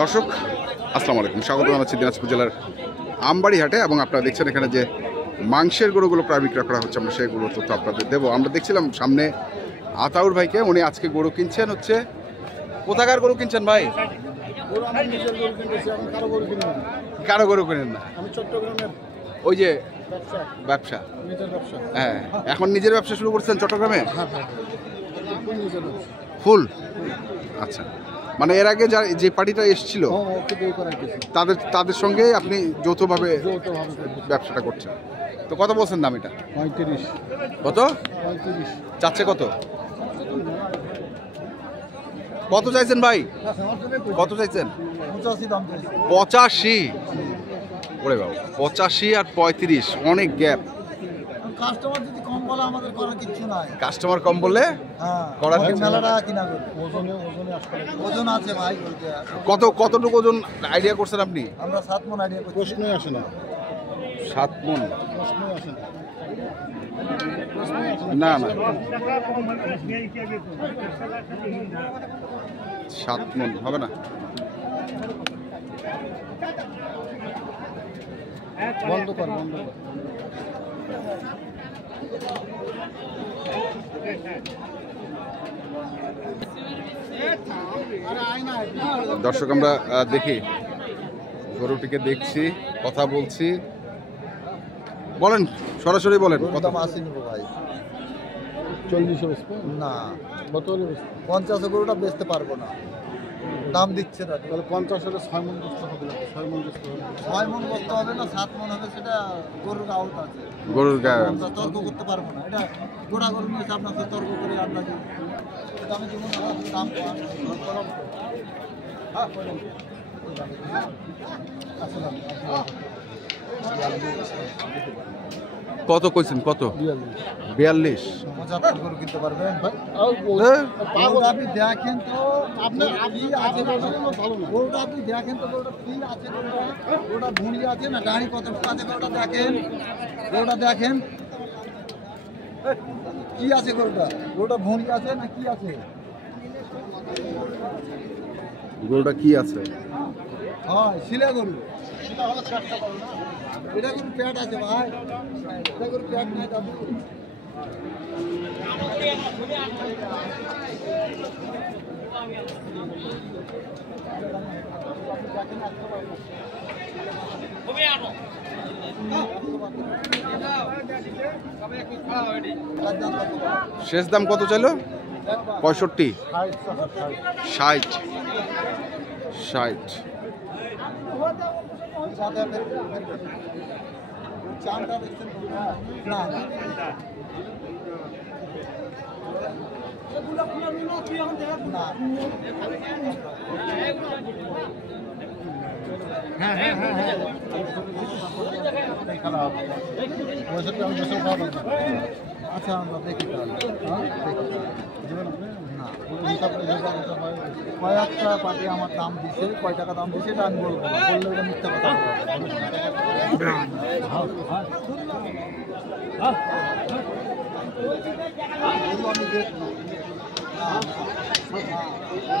দর্শক আসসালামু আলাইকুম, স্বাগত জানাচ্ছি দিনাজপুর জেলার আমবাড়ি হাটে। এবং আপনারা দেখছেন এখানে যে মাংসের গরুগুলো প্রায় বিক্রয় করা হচ্ছে, আমরা সেগুলো তথ্য আপনাদের দেবো। আমরা দেখছিলাম সামনে আতাউর ভাইকে, উনি আজকে গরু কিনছেন। হচ্ছে কোথাকার গরু কিনছেন ভাই? কারো গরু কিনেন না? ওই যে ব্যবসা, হ্যাঁ, এখন নিজের ব্যবসা শুরু করছেন চট্টগ্রামে? ফুল, আচ্ছা। মানে এর আগে যে পার্টিটা এসেছিল তাদের সঙ্গে আপনি যৌথভাবে ব্যবসাটা করছেন। তো কত বলছেন দাম এটা? 35। কত চাচ্ছে? কত কত চাইছেন ভাই? কত চাইছেন? 85। ওরে বাবা, 85 আর 35, অনেক গ্যাপ। কাস্টমার যদি কম বলে আমাদের করার কিছু নাই। কাস্টমার কম বললে করার কিছু নাই। মেলাটা কিনা করবে। ওজন আছে ভাই। কতটুকু ওজন আইডিয়া করছেন আপনি? আমরা 7 মণ আইডিয়া করছি। প্রশ্নই আসে না। 7 মণ? প্রশ্নই আসে না। না না, 7 মণ হবে না। বন্ধ কর, বন্ধ কর। দর্শক আমরা দেখি, গরুটিকে দেখছি, কথা বলছি। বলেন, সরাসরি বলেন। কত মাসি নেবো ভাই? 40 না, কত 50 গরুটা বেচতে পারবো না, দাম দিচ্ছে না। তাহলে 50 হলে 6 মণ বসতে হবে না? 6 মণ বসতে হবে। 6 মণ বসতে হবে না, 7 মণ হবে। সেটা গরুর আউট আছে, গরুর গায়ে আমরা তর্ক করতে পারবো না। এটা গোড়া গরু নিয়ে আপনার সাথে তর্ক করে আমরা দামে জীবন দাম কত কইছেন? কত? 42। 75 গরু কিনতে পারবেন? আপনি দেখেন তো, আপনার আপনি আছে গরুটা, আপনি দেখেন তো গরুটা কি আছে, গরুটা ভুঁড়ি আছে না দাঁড়ি কতটুকু আছে, গরুটা দেখেন, গরুটা দেখেন কি আছে, গরুটা ভুঁড়ি আছে না কি আছে, গরুটা কি আছে? হ্যাঁ, শিলা গরু। এটা গরু প্যাট আছে ভাই, এটা গরু প্যাট নাই দাদু। শেষ দাম কত চাইলো? 65, 60, 60। আচ্ছা, আমরা দেখি কয়েকটা পার্টি আমার দাম দিছে, কয় টাকা দাম দিছে এটা আমি বলবো না, বললে ওটা মিথ্যা কথা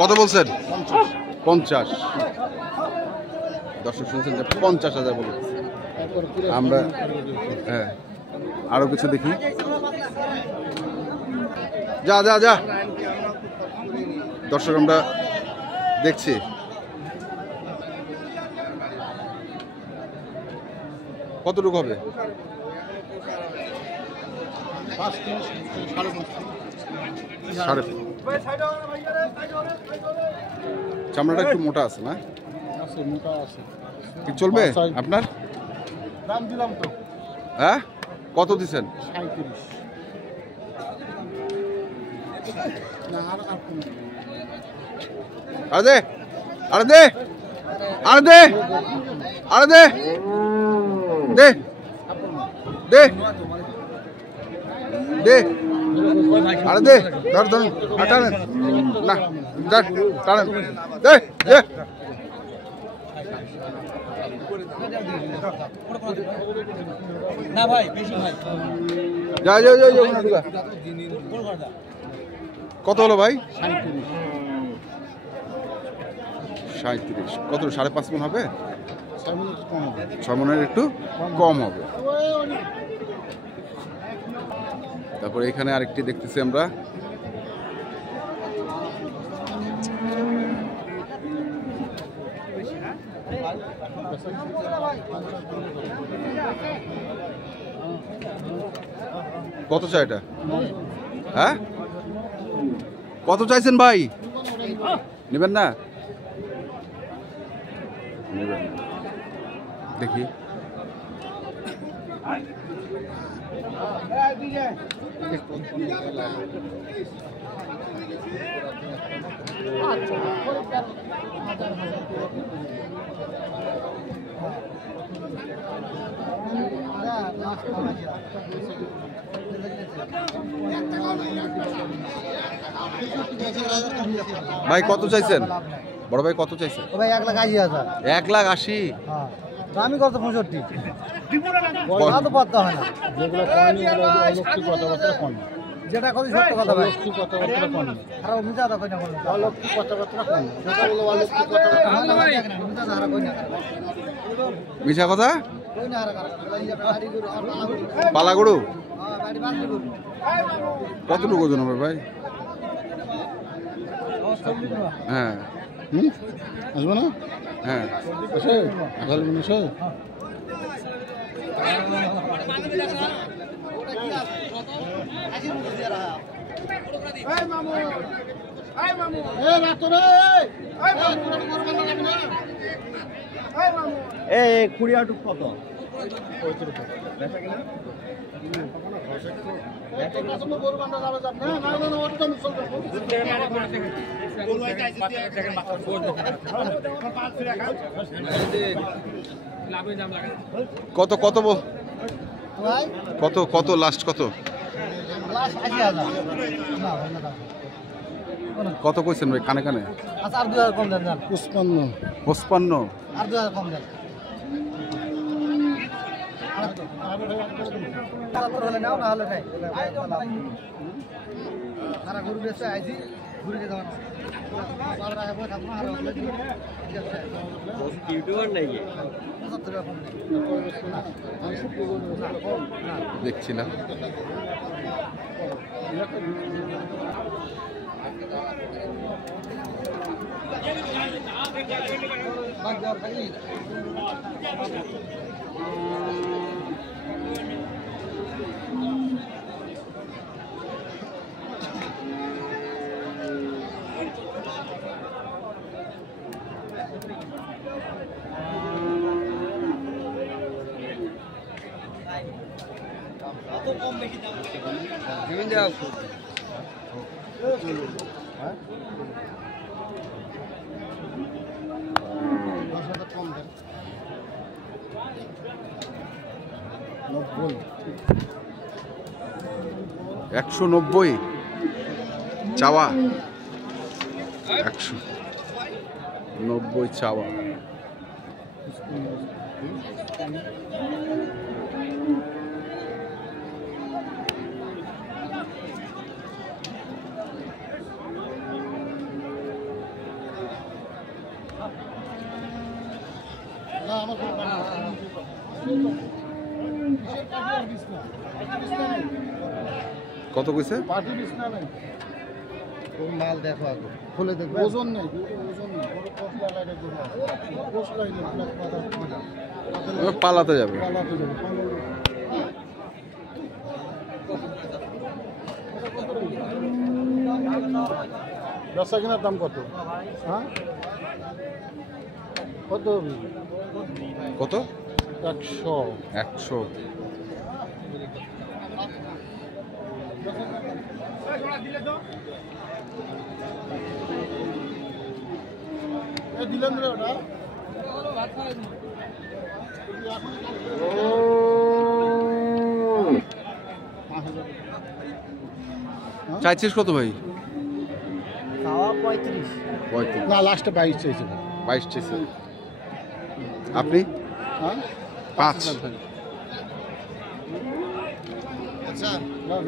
কত বলছেন? 50। দর্শক শুনছেন যে 50,000 বলে। আমরা হ্যাঁ আরো কিছু দেখি। যা যা যা দর্শক আমরা দেখছি। কতটুকু হবে? চামড়াটা একটু মোটা আছে না? ঠিক চলবে আপনার? দাম দিলাম তো। হ্যাঁ, কত দিচ্ছেন? 37। আরে দে, আরে দে, আরে দে, আরে দে, দে দে দে, আরে দে, ধর ধর, টানেন না, টানেন, দে দে। না ভাই, বেশি ভাই। যা যা যা যা। কত হলো ভাই? 37 কত 5.5 মণ হবে? 6 মণ কম হবে। 6 মণের একটু কম হবে। তারপরে এখানে আরেকটি দেখতেছি আমরা, কত চাই এটা? হ্যাঁ কত চাইছেন ভাই? নেবেন না? নেবেন না। দেখি ভাই কত চাইছেন? বড় ভাই কত চাইছেন? ভাই 1,80,000। 1,80,000? হ্যাঁ আমি কত 65। তো পারতে হয় না, যেগুলো কয়নি ওগুলো অলৌকিক কথাবার্তা কয়নি, যেটা কই সত্য কথা ভাই, অলৌকিক কথাবার্তা কয়নি, আর মিথ্যা কথা কই না, অলৌকিক কথাবার্তা কয়নি, যেটা বলে অলৌকিক কথাবার্তা না ভাই, মিথ্যা কথা কই না, মিছা কথা কই না, আর গাড়ি গুলো পালাগুড়ু। হ্যাঁ গাড়ি বাঁধি গুলো কতটুকু ওজন হবে ভাই? হ্যাঁ আসবে না? হ্যাঁ আসে 18 মিনিট আসে। কুড়ি আটুক কত? কত কত কত কত লাস্ট কত? কত কইছেন ভাই কানে কানে? আচ্ছা আর 2,000 কম দেন। 55। 55? আর 2,000 কম দেন। হলে নাও না হলে নাই। সারা গরু বেচে আইছি ঘুরে যেতে হবে। ইউটিউবার নাই দেখছিলাম। একশো 90 চাওয়া, 190 চাওয়া। কত কইছে? মাল দেখো আগে খুলে দেখো, ওজন নেই, পালাতে যাবে। বেচা কেনার দাম কত? হ্যাঁ কত? কত? 100। 100? দিলেন রে ওটা চাইছিস কত ভাই? খাওয়া 35। 35 না লাস্টে 22 চাইছে। 22 চাইছে। আপনি? হ্যাঁ 5। আচ্ছা দাম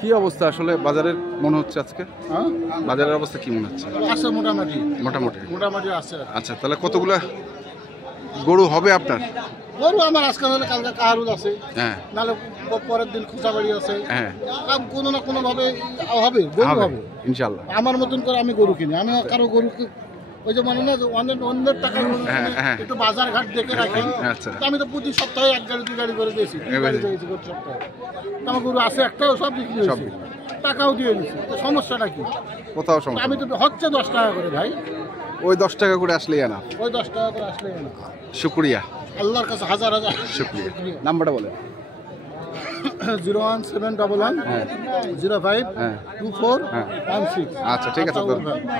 কি অবস্থা আসলে বাজারের মনে হচ্ছে আজকে? বাজারের অবস্থা কি মনে হচ্ছে? আছে মোটামুটি মোটামুটি। মোটামুটি আছে। আচ্ছা, তাহলে কতগুলা গরু হবে আপনার? গরু আমার আজকে হলে কালকে কাহারুল আছে, হ্যাঁ নাহলে পরের দিন খুচাবাড়ি আছে। হ্যাঁ, কোনো না কোনো ভাবে হবে, গরু হবে ইনশাল্লাহ। আমার মতন করে আমি গরু কিনি, আমি কারো গরু ওই যে মানে না যে অন্যের টাকা গরু হ্যাঁ, হ্যাঁ। একটু বাজার ঘাট দেখে রাখি। আচ্ছা, তা আমি তো প্রতি সপ্তাহে 1 গাড়ি 2 গাড়ি করে দিয়েছি, 2 গাড়ি দিয়েছি প্রতি সপ্তাহে। তা আমার গরু আছে একটাও, সব বিক্রি হয়েছে, টাকাও দিয়ে দিচ্ছি। তো সমস্যাটা কি? কোথাও সমস্যা আমি তো হচ্ছে 10 টাকা করে ভাই, ওই 10 টাকা করে আসলেই না। ওই 10 টাকা করে আসলে না। শুক্রিয়া, আল্লাহর কাছে হাজার হাজার শুক্রিয়া। নাম্বারটা বলে। 01711 হ্যাঁ 05 হ্যাঁ 24 হ্যাঁ। 16। আচ্ছা, ঠিক আছে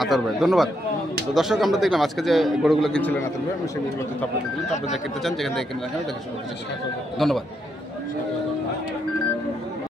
আতর ভাই, ধন্যবাদ। তো দর্শক, আমরা দেখলাম আজকে যে গরুগুলো কিনছিলেন আতর ভাই, আমি সেগুলো তো আপনাদের দিলাম। তো আপনারা কিনতে চান যেখান থেকে কিনে রাখেন, দেখে শুনে ধন্যবাদ।